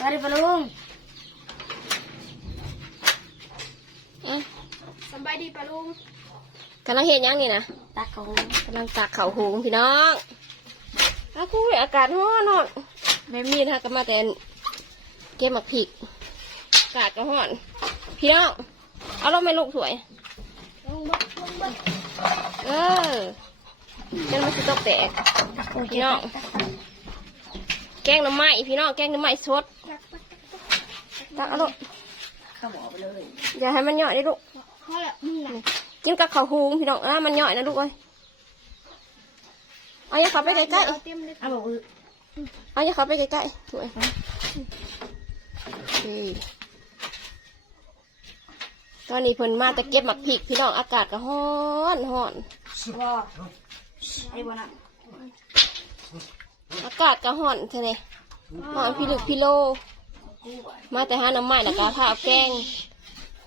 สวัสดีปะลุงเอ๊ะสบายดีปะลุงกำลังเห็นยังนี่นะ ตักของกำลังตักเข่าวหุงพี่น้องอาคุยอากาศร้อนร้อนแบบนี้นะคะก็มาแต่เก็บหมักผิกอากาศก็ร้อน พี่น้อง เอาลงไปลูกสวย ลุงบักลุงบักเออเดี๋ยวมันจะตกแตกตักของพี่น้อง แกงหน้ำไม้พี่น้อง แกงหน้ำไม้สดตักตัก ตักเอาลูกข้าวหมอไปเลยอย่าให้มันเหยาะได้ลูกพอละมึงน่ะกินกับข้าวหุงพี่น้องอะมันเหยาะนะลูกเอ้ยเอาอย่าเข้าไปใกล้เอาเต็มเลยเอาบอกว่าๆเอาอย่าเข้าไปใกล้ๆสวยนี่ตอนนี้เพิ่นมาแต่เก็บหมักพริกพี่น้องอากาศก็ร้อนร้อนว่าไอ้บนะอากาศก็ร้อนใช่ไหมร้อนพี่ลึกพี่โลกูว่า มาแต่ห้าน้ำไม้แล้วก็พาเอาแกง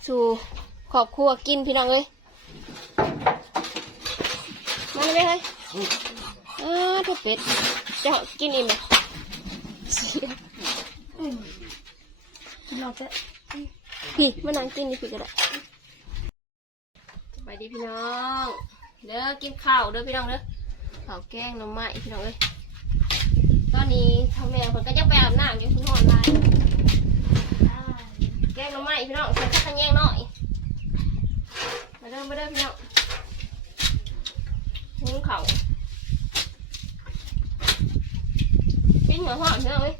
สู่ครอบครัวกินพี่น้องเอ้ยมาเลยไหมเฮ้ยอ้าทุกเป็ดจะกินอิ่มไหมกินเราเถอะพี่มานั่งกินนี่พี่ก็ได้สบายดีพี่น้องเด้อกินข้าวเด้อพี่น้องเด้อข้าวแกงหน้ำไม้พี่น้องเอ้ยตอนนี้ทำแม่คนก็ยังไปอาบน้ำอยู่ที่ห้องไลน์ งน้ำไม้พี่น้องใส่ข้าวขะแยงหน่อยมาเริ่มมาเริ่มพี่น้องหุงข้าปิ้งหัวหอมพี่น้องเอ้ย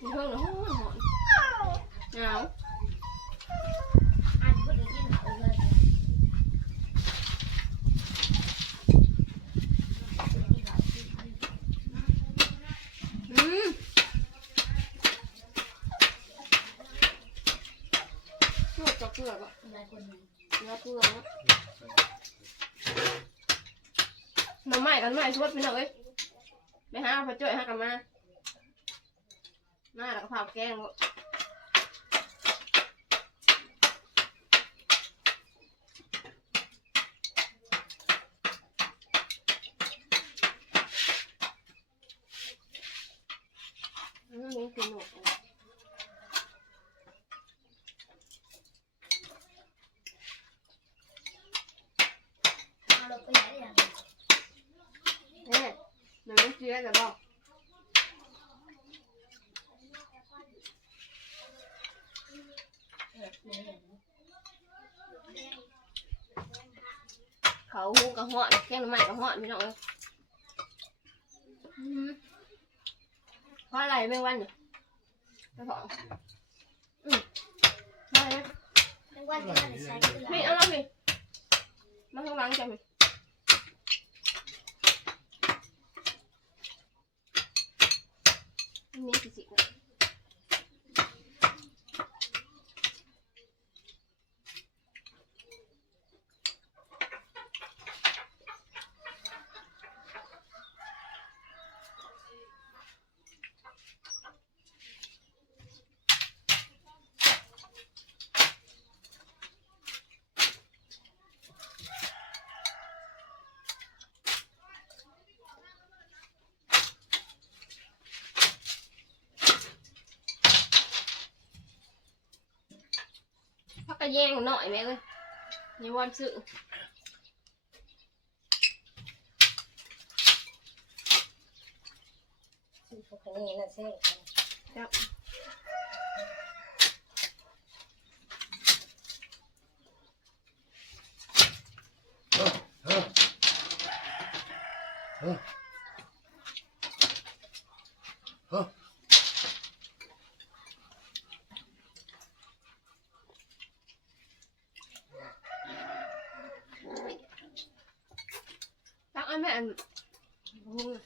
มีเพิ่งเหรอหอนหอนหนาว อันก็ได้กินเอาเลย อืมเลือกจะเกลือกอะ หลายคนเลย เนื้อเกลือกอะน้ำใหม่ กันใหม่ชวดพี่หน้องเอ้ยไปหาพระจ้อยหากันมามาแล้วก็เผาแกงหมดอืมนี่คือหนวดอะ เอาเราไปไหนอย่าง เอ๊ะ เดี๋ยวไม่เชื่อจะบอกเขาหูกระหอนแข้งน้ำใหม่กระหอนพี่น้องเอ้ยอืมเพราะอะไรแมงวันเนี่ยกระเพาะอืมมาเลยนะเรื่องว่าที่มันใช้คือพี่เอาแล้วพี่มาข้างหลังจ้ะพี่ อันนี้สิสิ นะพักกระแยงหน่อยแม่เลยในวันซื้อ คือคนนี้น่ะเซ่ ครับตักอัน แม่อันโอ้ย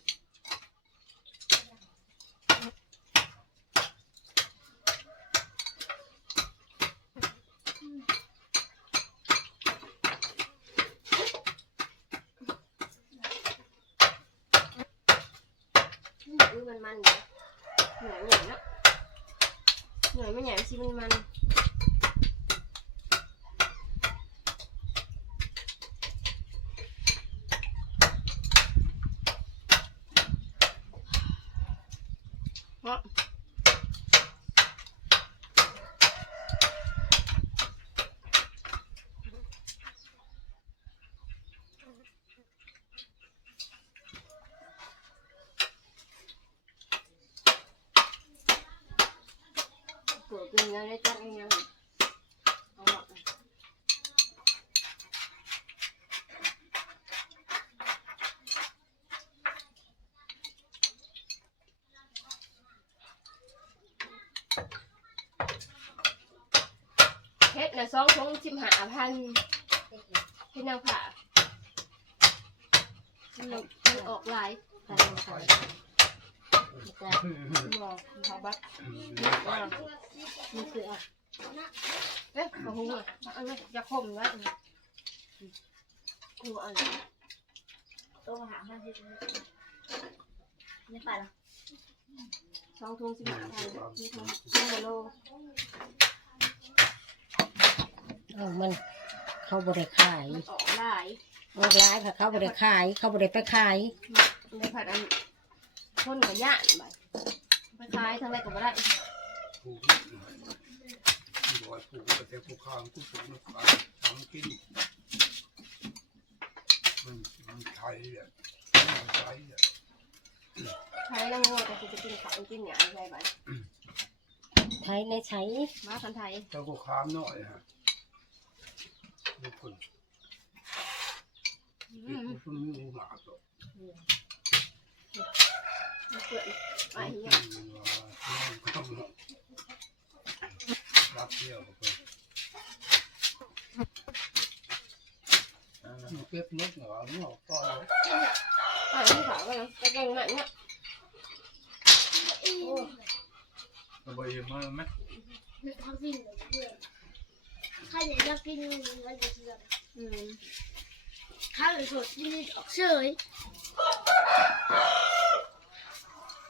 อือมันมันอยู่เหนื่อยเหนื่อยเนาะเหนื่อยไม่เหนื่อยสิมันมัน เงินได้จักยังเอาหมดเฮ็ดนะสองทงสิบห้าพันเฮ็ดแนวผ่ามันมันออกหลาย ใส่ลงไป ใส่บอกเขาบักนี่คืออะเอ๊ะกระหูอะเอาเลยจะคมไว้กูเอาเลยตัวหามาที่นี่ไปละสองทุ่งสิบห้าพันนี่ทุ่งทุ่งโลเออมันเขาบริขายมันออกหลายออกร้ายค่ะเขาบริขาย เขาบริไปขายในผัดอัน คนกับย่านไปไปขายทั้งไรก็บ่ได้ผูกบอกว่าผูกแต่แต่ผูกข้างผูกสูงนะข้างทำกินมันมันไทยอะมันไทยอะขายแล้วโง่แต่จะกินข้าวกินเนี่ยอะไรไปไทยในใช้มาคันไทยแต่ผูกข้ามหน่อยฮะทุกคนอืมทุกคนมีหมาตัวมันเปื่อย ไปเหี้ยรับเที่ยวไปเก็บนกเหรอเนาะต่อยไปที่ขาวก็แล้วแต่แกงมันเนี่ยระเบิดมาไหมไม่ทำสิ่งเลยเพื่อนถ้าอยากจะกินอะไรจะเชื่ออืมถ้าเลยสดนี่ออกเฉย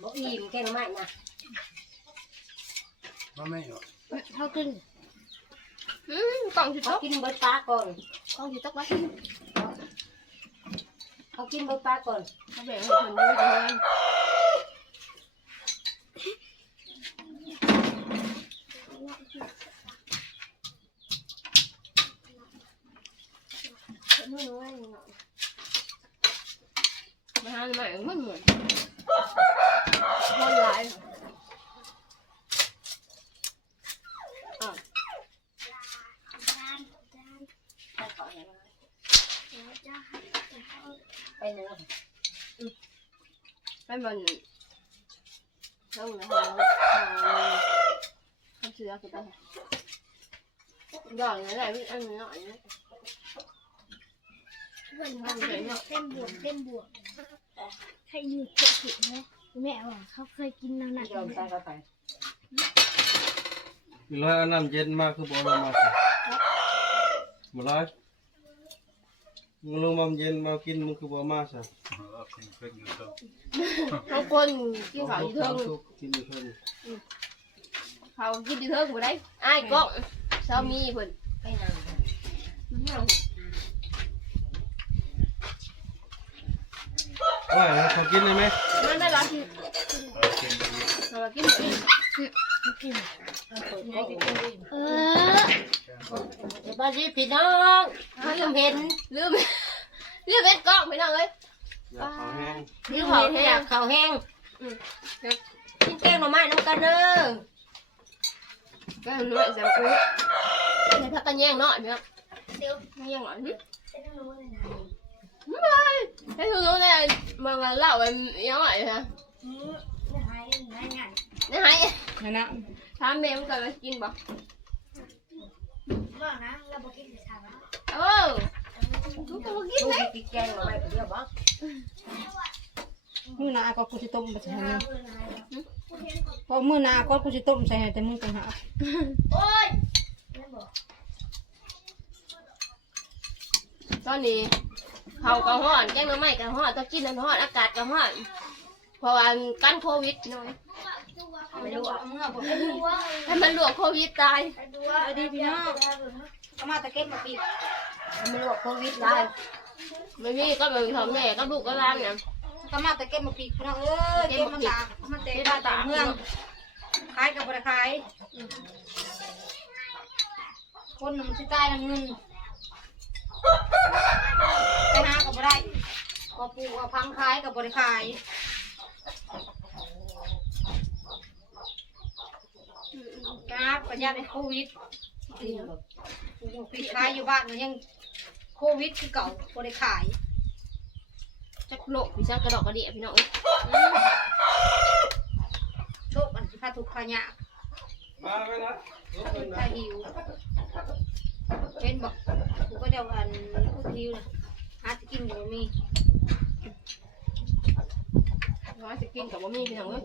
บอกอิ่มแกงไม้นะมาไม่เหรอเขากินอืมกล่องสิเขาต๊กกินเบิดปลาก่อนกล่องสิต๊กไว้เขากินเบิดปลาก่อนเขาแบ่งให้คนดูเลยไม่รู้ว่าอย่างไรมาหาใหม่มันเหมือนคนร้ายอะ ไปไปเนื้อไปมันเท่าไหร่ฮะทำเสือคือไปหย่อนอะไรพี่อันนี้หน่อยนะเพื่อนเขาเต้นบวกเต้นบวกใครอยู่เจ็บผิดไหมแม่ว่าเขาเคยกินน้ำหนักยอมไปก็ไปมีร้อยอาน้ำเย็นมากคือบอกเรามาสิมาร้อย มึงลงมาเย็นมากินมึงคือบอกมาสิเออเป็นเป็นอยู่ตัวบางคนกินข้าวอยู่เทิงทุกกินอยู่เพิ่นเขากินอยู่เทิงบ่ได้อ้ายก็สามีเพิ่นไปนั่งว่าแล้วเขากินได้ไหมมันได้รักที่เออเป็นอยู่เรากินกิน เออสวัสดีพี่น้องเขายังเห็นลืมลืมเอ็ดกล้องไปน้องเอ้ยอยากเขาแห้งลืยืมมเขาเห็นแห้อยางกข้าวแห้งอืมกินแกงหน่อไม้น้ำกันเด้อก็น้อยจังกูในพักกันแย่งเนาะเนี่ยเดี๋ยวแย่งหน่อยหึเต้นรู้เลยนะไม่ให้ทุกคนเนี่ยมามาเล่าไปยังไงฮะอืมไม่หายไม่หาย นี่ให้นะนะถามแม่มันก่อนมากินบ่ว่านะเราบอกกินแต่ทางนะเออทุกคนมากินลูกเลยกินแกงหน่อไม้ไปเดียวบ่มื้อหนาก็กูสิต้มไปใส่ให้ห้ามึงเพื่อนหายแล้วเพราะมื้อหนาก็กูสิต้มใส่ให้แต่มึงต่างหากโอ้ยไม่บอกตอนนี้เขากระห้อนแกงน้ำไม้กระห้อนต้องกินน้ำห้อนอากาศกระห้อนเพราะว่ากันโควิดหน่อย ไม่รู้อะมึงอะบ่ไปดูว่าให้มันหลวกโควิดตายไปดูว่าดีพี่น้องก็มาตะเก็บมาปีกไม่รู้ว่าโควิดได้ไม่มีก็เป็นของแม่ก็ลูกก็ร้านเนี่ยก็มาตะเก็บมาปีกพี่น้องเอ้ยเก็บมาตากมาเตะบ้าตากเมืองขายก็บ่ได้ขายคนน่ะมันสิตายน้ำเงินไปหาก็บ่ได้ก็ปลูกก็พังขายก็บ่ได้ขาย ครับประหยัดในโควิดปิดขายอยู่บ้านมันยังโควิดคือเก่าบ่ได้ขายจักโลกพี่จักกระดอกกระเดียพี่น้องเอ้ยโชคมันสิพาทุกข์พายากมาไปนะรถเพิ่นถ้านะหิวเป็นบอกกูก็จะวันพูดหิวนะหาจะกินอยู่บ่มีร้อยสิกินกับบ่มีพี่น้องเอ้ย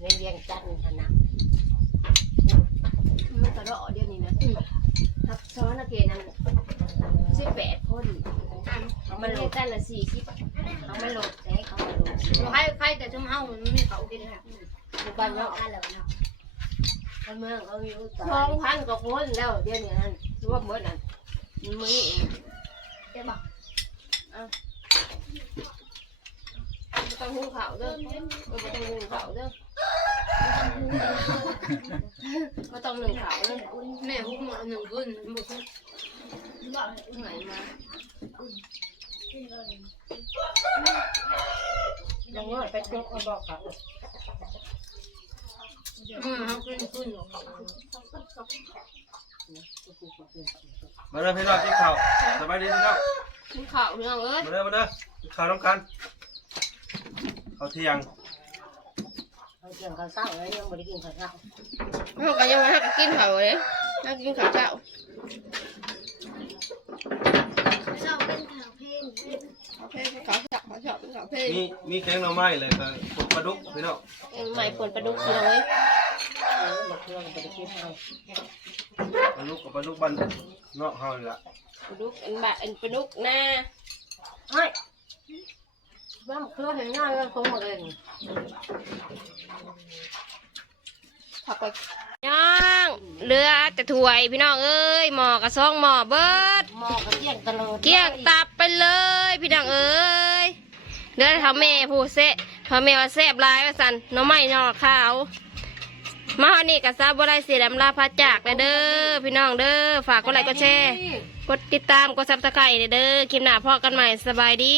ในเรียงจันทร์นะ มันกระดอกเดียวนี้นะทับซ้อนนะเกนั่นสิบแปดคนมันเรียกแต่ละสี่สิบเขาไม่ลดแต่เขาไม่ลดบ่ให้ใครแต่ชุ่มเฮามันไม่มีเขากินค่ะอยู่บ้านนอกอะไรเนาะบ้านเมืองเขาอยู่ต่สองพันกว่าคนแล้วเดี๋ยวนี้นั่นรวมหมดนั่นมันมือเองเดี๋ยวบอกบ่ต้องหุงข้าวเด้อเออบ่ต้องหุงข้าวเด้อ บ่ต้องหนึ่งข้าวเด้อแม่หุ้มหนึ่งขึ้นหมดไหนมายังน้อยไปจกมาบอกเขาอืมเขาขึ้นขึ้นมาเด้อพี่น้องกินข้าวสบายดีพี่น้องหุงข้าวพี่น้องเอ้ยมาเด้อมาเด้อกินข้าวน้ำกันข้าวเที่ยง เขาเกี่ยงเขาวเศร้าแล้วยังไม่ได้กินข้าวเศร้าเฮาก็ยังมาหากินข้าวเลยหากินข้าวเช้าเราเป็นข่าวเพลงข้าวเพลข้าวเช้าข้าวเช้าเป็นข้าวเพลมีมีแกงหน่อไม้เลยก็ปลาดุกพี่น้องเอ็งใหม่ปนปลาดุกพี่น้องเอ้ยเออมาเครื่องไปได้กินเอาปลาดุกกับปลาดุกบ้านเนาะเฮานี่ล่ะปลาดุกอันบะอันปลาดุกหน้าเฮ้ย บ้านเครื่องเห็นง่ายก็คงหมดเลยผักไปน้องเรือแต่ถ้วยพี่น้องเอ้ยหม้อกระซองหม้อเบิดหมอก็เกี่ยงตลอดเกลี้ยงตับไปเลย พี่น้องเอ้ยเดือดทำแม่ผู้เสะทำแม่ว่าแซ่บหลายว่าสันหน้องไม้หนอขาวมาเฮานี่กับซาบไรเสียดำลาพาจากเลยเด้อพี่น้องเด้อฝากกดไลค์กดแชร์กดติดตามกดซับสไครต์เด้อคลิปหน้าพอกันใหม่สบายดี